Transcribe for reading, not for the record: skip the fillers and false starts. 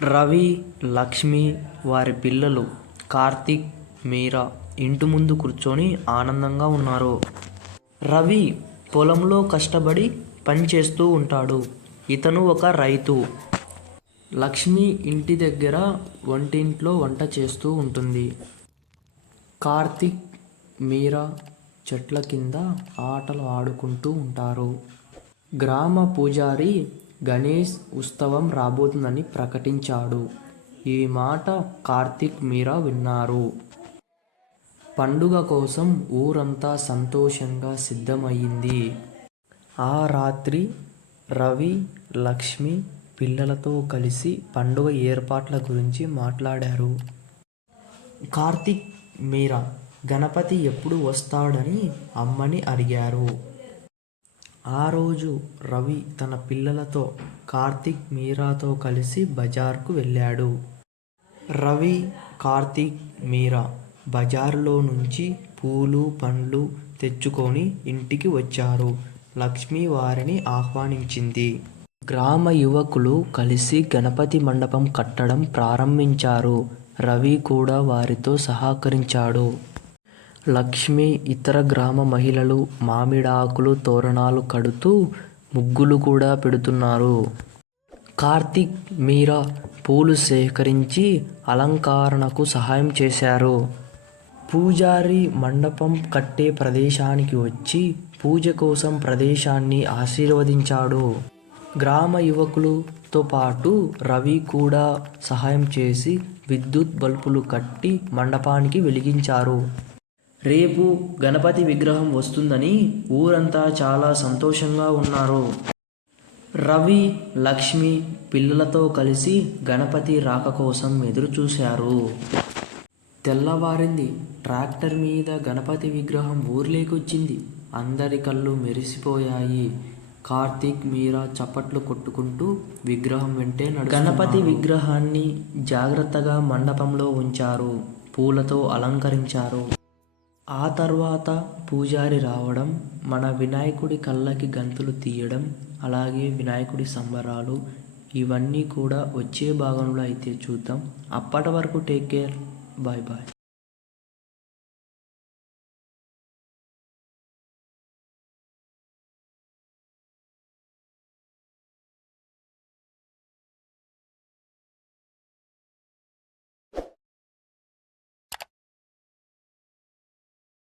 రవి, లక్ష్మి, వారి పిల్లలు కార్తీక్, మీరా ఇంటి ముందు కూర్చొని ఆనందంగా ఉన్నారు. రవి పొలంలో కష్టపడి పనిచేస్తూ ఉంటాడు. ఇతను ఒక రైతు. లక్ష్మి ఇంటి దగ్గర వంటింట్లో వంట చేస్తూ ఉంటుంది. కార్తీక్, మీరా చెట్ల కింద ఆటలు ఆడుకుంటూ ఉంటారు. గ్రామ పూజారి గణేష్ ఉత్సవం రాబోతుందని ప్రకటించాడు. ఈ మాట కార్తీక్, మీరా విన్నారు. పండుగ కోసం ఊరంతా సంతోషంగా సిద్ధమయింది. ఆ రాత్రి రవి, లక్ష్మి పిల్లలతో కలిసి పండుగ ఏర్పాట్ల గురించి మాట్లాడారు. కార్తీక్, మీరా గణపతి ఎప్పుడు వస్తాడని అమ్మని అడిగారు. ఆ రోజు రవి తన పిల్లలతో కార్తీక్, మీరాతో కలిసి బజారుకు వెళ్ళాడు. రవి, కార్తీక్, మీరా బజారులో నుంచి పూలు, పండ్లు తెచ్చుకొని ఇంటికి వచ్చారు. లక్ష్మి వారిని ఆహ్వానించింది. గ్రామ యువకులు కలిసి గణపతి మండపం కట్టడం ప్రారంభించారు. రవి కూడా వారితో సహకరించాడు. లక్ష్మి, ఇతర గ్రామ మహిళలు మామిడాకులు తోరణాలు కడుతూ ముగ్గులు కూడా పెడుతున్నారు. కార్తీక్, మీరా పూలు సేకరించి అలంకరణకు సహాయం చేశారు. పూజారి మండపం కట్టే ప్రదేశానికి వచ్చి పూజ కోసం ప్రదేశాన్ని ఆశీర్వదించాడు. గ్రామ యువకులతో పాటు రవి కూడా సహాయం చేసి విద్యుత్ బల్బులు కట్టి మండపానికి వెలిగించారు. రేపు గణపతి విగ్రహం వస్తుందని ఊరంతా చాలా సంతోషంగా ఉన్నారు. రవి, లక్ష్మి పిల్లలతో కలిసి గణపతి రాక కోసం ఎదురుచూశారు. తెల్లవారింది. ట్రాక్టర్ మీద గణపతి విగ్రహం ఊర్లోకొచ్చింది. అందరి కళ్ళు మెరిసిపోయాయి. కార్తీక్, మీరా చప్పట్లు కొట్టుకుంటూ విగ్రహం వెంటే గణపతి విగ్రహాన్ని జాగ్రత్తగా మండపంలో ఉంచారు. పూలతో అలంకరించారు. ఆ తర్వాత పూజారి రావడం, మన వినాయకుడి కళ్ళకి గంతులు తీయడం, అలాగే వినాయకుడి సంబరాలు ఇవన్నీ కూడా వచ్చే భాగంలో అయితే చూద్దాం. అప్పటి వరకు టేక్ కేర్. Bye bye.